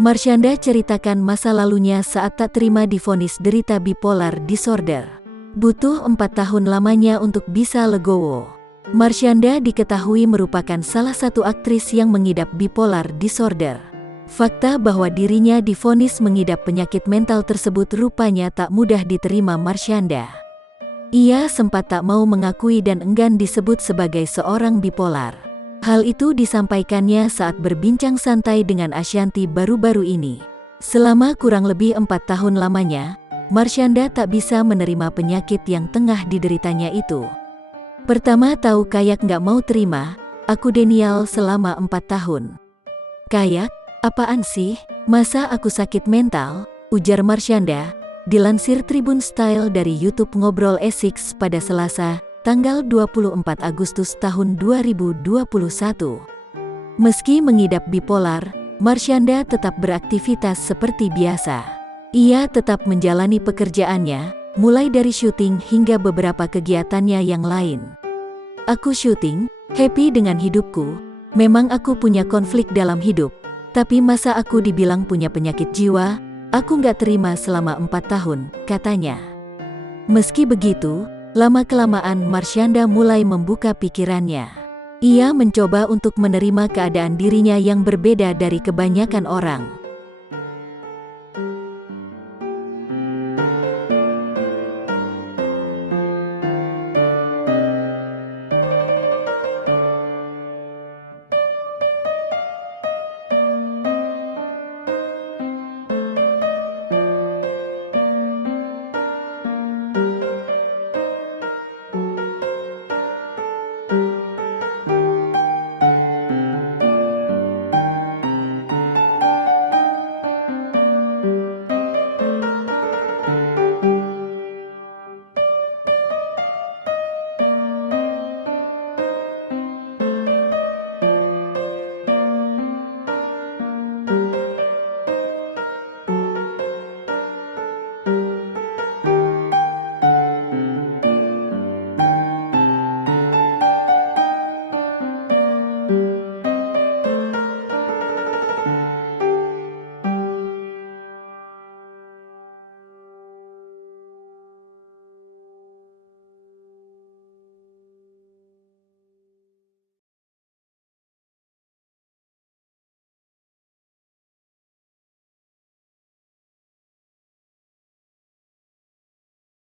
Marshanda ceritakan masa lalunya saat tak terima divonis derita bipolar disorder. Butuh 4 tahun lamanya untuk bisa legowo. Marshanda diketahui merupakan salah satu aktris yang mengidap bipolar disorder. Fakta bahwa dirinya divonis mengidap penyakit mental tersebut rupanya tak mudah diterima Marshanda. Ia sempat tak mau mengakui dan enggan disebut sebagai seorang bipolar. Hal itu disampaikannya saat berbincang santai dengan Ashanty baru-baru ini. Selama kurang lebih 4 tahun lamanya, Marshanda tak bisa menerima penyakit yang tengah dideritanya itu. Pertama tahu kayak nggak mau terima, aku denial selama 4 tahun. Kayak, apaan sih? Masa aku sakit mental? Ujar Marshanda, dilansir Tribun Style dari YouTube Ngobrol Esix pada Selasa, tanggal 24 Agustus tahun 2021. Meski mengidap bipolar, Marshanda tetap beraktivitas seperti biasa. Ia tetap menjalani pekerjaannya, mulai dari syuting hingga beberapa kegiatannya yang lain. Aku syuting, happy dengan hidupku. Memang aku punya konflik dalam hidup, tapi masa aku dibilang punya penyakit jiwa? Aku nggak terima selama 4 tahun, katanya. Meski begitu, lama-kelamaan Marshanda mulai membuka pikirannya. Ia mencoba untuk menerima keadaan dirinya yang berbeda dari kebanyakan orang.